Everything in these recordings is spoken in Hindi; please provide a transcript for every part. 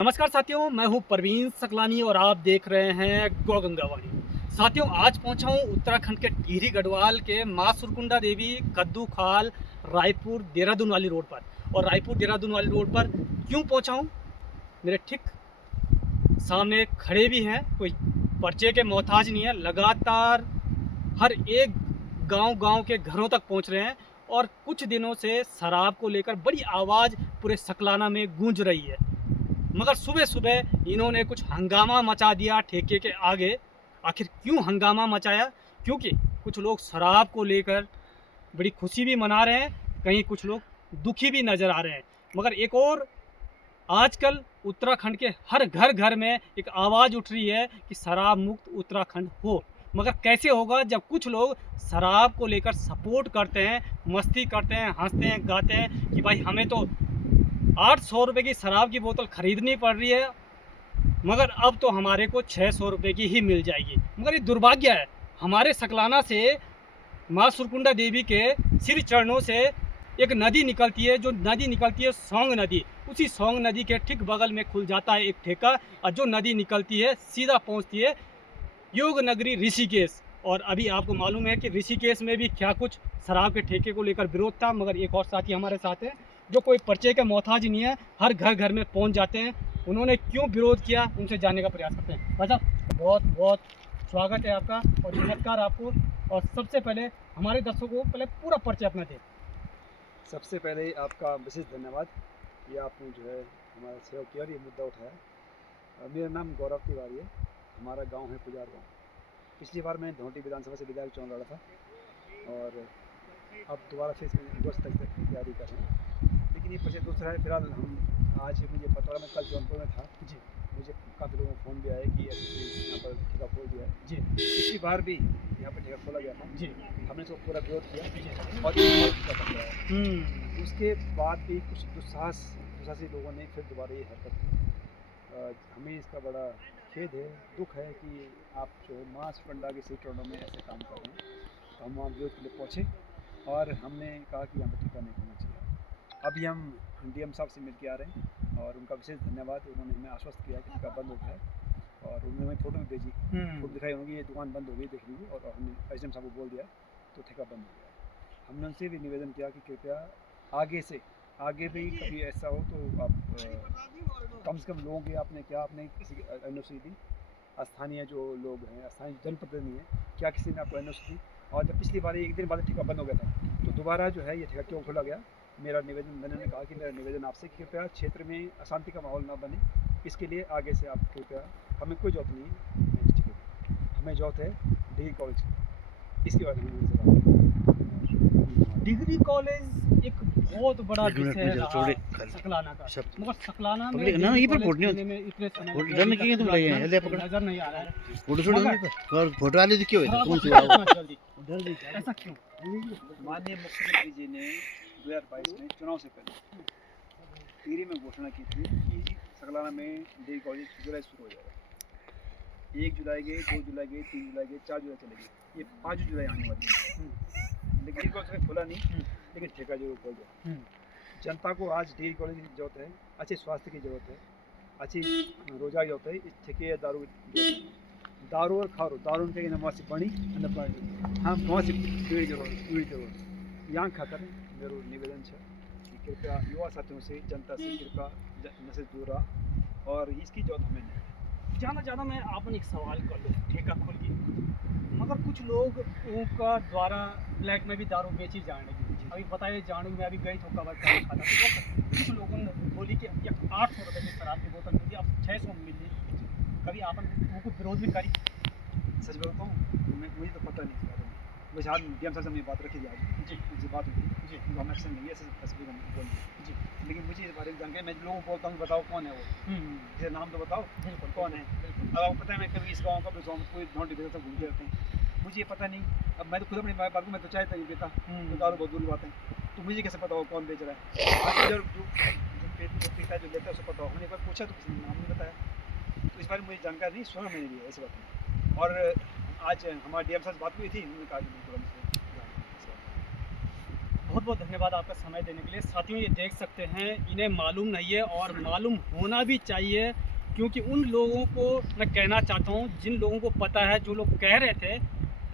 नमस्कार साथियों, मैं हूं परवीन सकलानी और आप देख रहे हैं गौ गंगावाणी। साथियों, आज पहुंचा हूं उत्तराखंड के टिहरी गढ़वाल के मां सुरकुंडा देवी कद्दू खाल रायपुर देहरादून वाली रोड पर। और रायपुर देहरादून वाली रोड पर क्यों पहुंचा हूं? मेरे ठीक सामने खड़े भी हैं, कोई पर्चे के मोहताज नहीं है। लगातार हर एक गांव के घरों तक पहुंच रहे हैं और कुछ दिनों से शराब को लेकर बड़ी आवाज़ पूरे सकलाना में गूंज रही है। मगर सुबह सुबह इन्होंने कुछ हंगामा मचा दिया ठेके के आगे। आखिर क्यों हंगामा मचाया? क्योंकि कुछ लोग शराब को लेकर बड़ी खुशी भी मना रहे हैं, कहीं कुछ लोग दुखी भी नज़र आ रहे हैं। मगर एक और आजकल उत्तराखंड के हर घर में एक आवाज़ उठ रही है कि शराब मुक्त उत्तराखंड हो। मगर कैसे होगा जब कुछ लोग शराब को लेकर सपोर्ट करते हैं, मस्ती करते हैं, हंसते हैं, गाते हैं कि भाई हमें तो 800 रुपये की शराब की बोतल ख़रीदनी पड़ रही है, मगर अब तो हमारे को 600 रुपये की ही मिल जाएगी। मगर ये दुर्भाग्य है, हमारे सकलाना से माँ सुरकुंडा देवी के श्री चरणों से एक नदी निकलती है, जो नदी निकलती है सोंग नदी। उसी सोंग नदी के ठीक बगल में खुल जाता है एक ठेका, और जो नदी निकलती है सीधा पहुंचती है योग नगरी ऋषिकेश। और अभी आपको मालूम है कि ऋषिकेश में भी क्या कुछ शराब के ठेके को लेकर विरोध था। मगर एक और साथी हमारे साथ है जो कोई पर्चे के मोहताज नहीं है, हर घर में पहुंच जाते हैं। उन्होंने क्यों विरोध किया, उनसे जानने का प्रयास करते हैं। भाई साहब, बहुत बहुत स्वागत है आपका और नमस्कार आपको। और सबसे पहले हमारे दर्शकों को पहले पूरा पर्चे अपना दें। सबसे पहले आपका विशेष धन्यवाद कि आपने जो है हमारा सहयोग किया और ये मुद्दा उठाया। मेरा नाम गौरव तिवारी है, हमारा गांव है पुजार गांव। पिछली बार मैं धौंटी विधानसभा से विधायक चुनाव लड़ा था और अब दोबारा फिर दोस्त तक तैयारी कर रहे हैं, लेकिन ये पर्चे दूसरा है। फिलहाल हम आज मुझे पता लगा, मैं कल जौनपुर में था जी, मुझे काफ़ी लोगों को फ़ोन भी आया कि ऐसे यहाँ पर ठेका खोल दिया है जी। पिछली बार भी यहाँ पर ठेका खोला गया था जी, हमने इसको पूरा विरोध किया जी और उसके बाद भी कुछ दुस्साहसी लोगों ने फिर दोबारा ये हरकत की। हमें इसका बड़ा खेद है, दुख है कि आप जो है माँ सुरकुंडा के श्री चरणों में ऐसे काम कर रहे हैं। तो हम वहाँ विरोध के लिए पहुँचे और हमने कहा कि यहाँ पर ठेका नहीं होना चाहिए। अभी हम डीएम साहब से मिल के आ रहे हैं और उनका विशेष धन्यवाद। उन्होंने हमें आश्वस्त किया कि ठेका बंद हो गया है और उन्होंने हमें फ़ोटो भी भेजी, फ़ोटो दिखाई होंगी, ये दुकान बंद हो गई, देख लीजिए। और हमने एसडीएम साहब को बोल दिया तो ठेका बंद हो गया। हमने उनसे भी निवेदन किया कि कृपया आगे भी कभी ऐसा हो तो आप कम से कम लोगों की आपने किसी की एनओसी दी, स्थानीय जो लोग हैं, स्थानीय जनप्रतिनिधि हैं, क्या किसी ने आपको एनओसी दी? और जब पिछली बार एक दिन बाद ठेका बंद हो गया था तो दोबारा जो है ये ठेका क्यों खोला गया? मैंने कहा कि मेरा निवेदन आपसे कि कृपया क्षेत्र में अशांति का माहौल ना बने, इसके लिए आगे से आप कृपया, हमें कोई जरूरत नहीं है, हमें जरूरत है डिग्री कॉलेज की। इसके बारे में डिग्री कॉलेज एक बहुत बड़ा विषय है सकलाना का, मगर सकलाना में ना ये पर में इतने नजर नहीं आ रहा है। फोटो वाले क्यों ऐसा क्यों? माननीय मुख्यमंत्री जी ने 2022 में चुनाव से पहले टिहरी में घोषणा की थी कि सकलाना में डिग्री कॉलेज जुलाई शुरू हो जाएगा। 1 जुलाई गए, 2 जुलाई गए, 3 जुलाई गए, 4 जुलाई चले गए, ये 5 जुलाई आने वाली है। लेकिन कॉलेज खुला नहीं, लेकिन ठेका जरूर खोल दिया। जनता को आज डिग्री कॉलेज की जरूरत है, अच्छे स्वास्थ्य की जरूरत है, अच्छी रोजगार की जरूरत है। इस ठेके या दारू और खारो, दारू उनके नमासी पानी हाँ नमासी पीड़ी जरूरत यहाँ खातर जरूर निवेदन है कि कृपया युवा साथियों से, जनता से कृपया नशे दूर रहा और इसकी जरूरत हमें नहीं। ज़्यादा मैं आपने एक सवाल कर लो, ठेका खोल दिया मगर कुछ लोग का द्वारा फ्लैट में भी दारू बेची जाने की। अभी बताइए, जानू में अभी गई तो कवर कर खाता तो कुछ लोगों ने बोली कि 800 रुपये की शराब की बोतल मिली, अब 600 में मिली। कभी आपने उनको विरोध भी करी? सच बताता हूँ, मुझे तो पता नहीं था। मुझे आज डीएम साहब से मेरी बात रखी थी आज जी, मुझे बात हुई जी, हम एक्शन नहीं है ऐसे बोल जी। लेकिन मुझे इस बारे में जानकारी, मैं लोगों को बोलता हूँ बताओ कौन है वो, जैसे नाम तो बताओ बिल्कुल कौन है। अब आपको पता है मैं कभी इस गाँव का कोई धौंटी बेचता सब घूमते रहते हैं, मुझे ये पता नहीं। अब मैं तो खुद अपनी बात को मैं तो चाहता ही पीता, तो दारू बहुत दूर बात है, तो मुझे कैसे पता हो कौन बेच रहा है? जो पीता है, जो लेता है उसको पता हो। मैंने एक बार पूछा तो किसी ने नाम नहीं बताया, तो इस बारे में मुझे जानकारी नहीं, सुना मैंने लिया ऐसी बात नहीं। और आज हमारे डीएम साहब से बात हुई थी, उन्होंने कहा कि बहुत बहुत धन्यवाद आपका समय देने के लिए। साथियों, ये देख सकते हैं इन्हें मालूम नहीं है और मालूम होना भी चाहिए, क्योंकि उन लोगों को मैं कहना चाहता हूँ जिन लोगों को पता है, जो लोग कह रहे थे,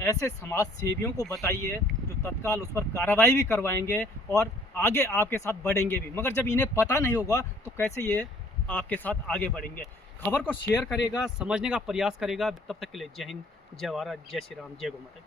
ऐसे समाज सेवियों को बताइए जो तत्काल उस पर कार्रवाई भी करवाएंगे और आगे आपके साथ बढ़ेंगे भी। मगर जब इन्हें पता नहीं होगा तो कैसे ये आपके साथ आगे बढ़ेंगे। खबर को शेयर करेगा, समझने का प्रयास करेगा। तब तक के लिए जय हिंद, जय भारत, जय श्री राम, जय गौ माता।